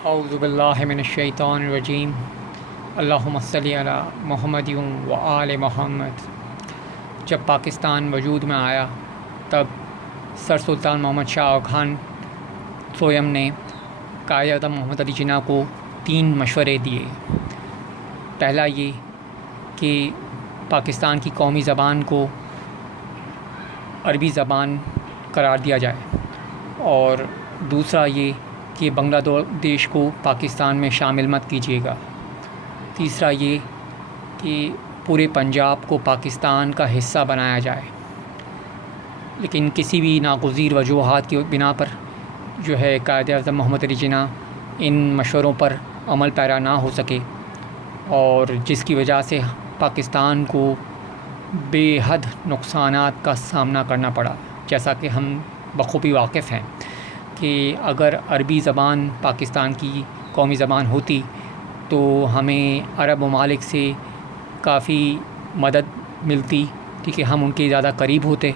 اعوذ باللہ من الشیطان الرجیم اللہم صلی علی محمد و آل محمد۔ جب پاکستان وجود میں آیا تب سر سلطان محمد شاہ خان سوئم نے قائد اعظم محمد علی جناح کو 3 مشورے دیے۔ پہلا یہ کہ پاکستان کی قومی زبان کو عربی زبان قرار دیا جائے، اور دوسرا یہ کہ بنگلہ دیش کو پاکستان میں شامل مت کیجیے گا۔ تیسرا یہ کہ پورے پنجاب کو پاکستان کا حصہ بنایا جائے، لیکن کسی بھی ناگزیر وجوہات کی بنا پر جو ہے قائد اعظم محمد علی جناح ان مشوروں پر عمل پیرا نہ ہو سکے، اور جس کی وجہ سے پاکستان کو بے حد نقصانات کا سامنا کرنا پڑا۔ جیسا کہ ہم بخوبی واقف ہیں کہ اگر عربی زبان پاکستان کی قومی زبان ہوتی تو ہمیں عرب ممالک سے کافی مدد ملتی، ٹھیک ہے، ہم ان کے زیادہ قریب ہوتے،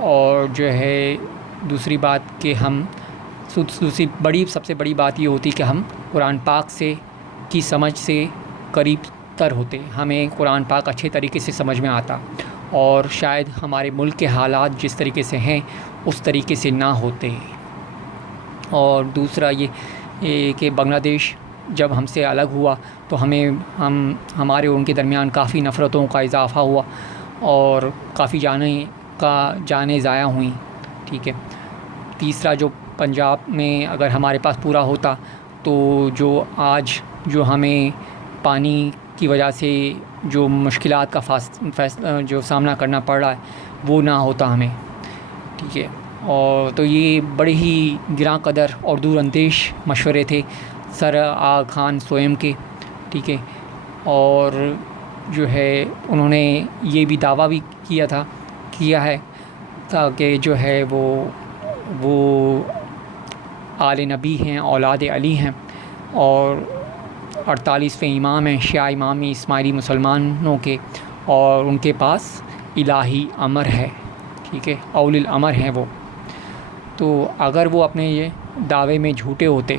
اور جو ہے دوسری بات کہ ہم سب سے بڑی بات یہ ہوتی کہ ہم قرآن پاک سے کی سمجھ سے قریب تر ہوتے، ہمیں قرآن پاک اچھے طریقے سے سمجھ میں آتا، اور شاید ہمارے ملک کے حالات جس طریقے سے ہیں اس طریقے سے نہ ہوتے۔ اور دوسرا یہ کہ بنگلہ دیش جب ہم سے الگ ہوا تو ہمارے ان کے درمیان کافی نفرتوں کا اضافہ ہوا، اور کافی جانیں ضائع ہوئیں، ٹھیک ہے۔ تیسرا جو پنجاب میں اگر ہمارے پاس پورا ہوتا تو جو آج جو ہمیں پانی کی وجہ سے جو مشکلات کا جو سامنا کرنا پڑ رہا ہے وہ نہ ہوتا ہمیں، ٹھیک ہے۔ اور تو یہ بڑے ہی گراں قدر اور دور اندیش مشورے تھے سر آغا خان سوئم کے، ٹھیک ہے۔ اور جو ہے انہوں نے یہ بھی دعویٰ بھی کیا ہے تاکہ جو ہے وہ آل نبی ہیں، اولاد علی ہیں، اور 48ویں امام ہیں، شیعہ امام اسماعیلی مسلمانوں کے، اور ان کے پاس الہی امر ہے، ٹھیک ہے، اول الامر ہیں وہ۔ تو اگر وہ اپنے یہ دعوے میں جھوٹے ہوتے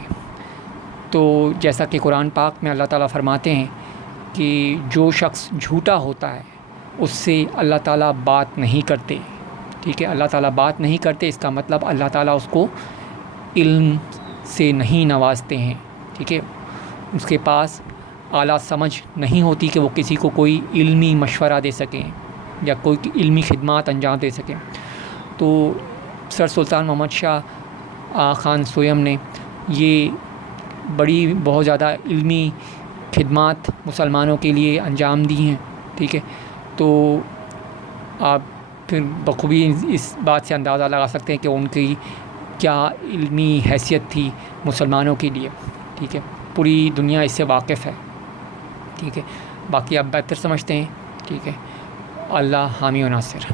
تو جیسا کہ قرآن پاک میں اللہ تعالیٰ فرماتے ہیں کہ جو شخص جھوٹا ہوتا ہے اس سے اللہ تعالیٰ بات نہیں کرتے، ٹھیک ہے۔ اللہ تعالیٰ بات نہیں کرتے، اس کا مطلب اللہ تعالیٰ اس کو علم سے نہیں نوازتے ہیں، ٹھیک ہے۔ اس کے پاس اعلیٰ سمجھ نہیں ہوتی کہ وہ کسی کو کوئی علمی مشورہ دے سکیں یا کوئی علمی خدمات انجام دے سکیں۔ تو سر سلطان محمد شاہ خان سوئم نے یہ بہت زیادہ علمی خدمات مسلمانوں کے لیے انجام دی ہیں، ٹھیک ہے۔ تو آپ پھر بخوبی اس بات سے اندازہ لگا سکتے ہیں کہ ان کی کیا علمی حیثیت تھی مسلمانوں کے لیے، ٹھیک ہے۔ پوری دنیا اس سے واقف ہے، ٹھیک ہے۔ باقی آپ بہتر سمجھتے ہیں، ٹھیک ہے۔ اللہ حامی و ناصر۔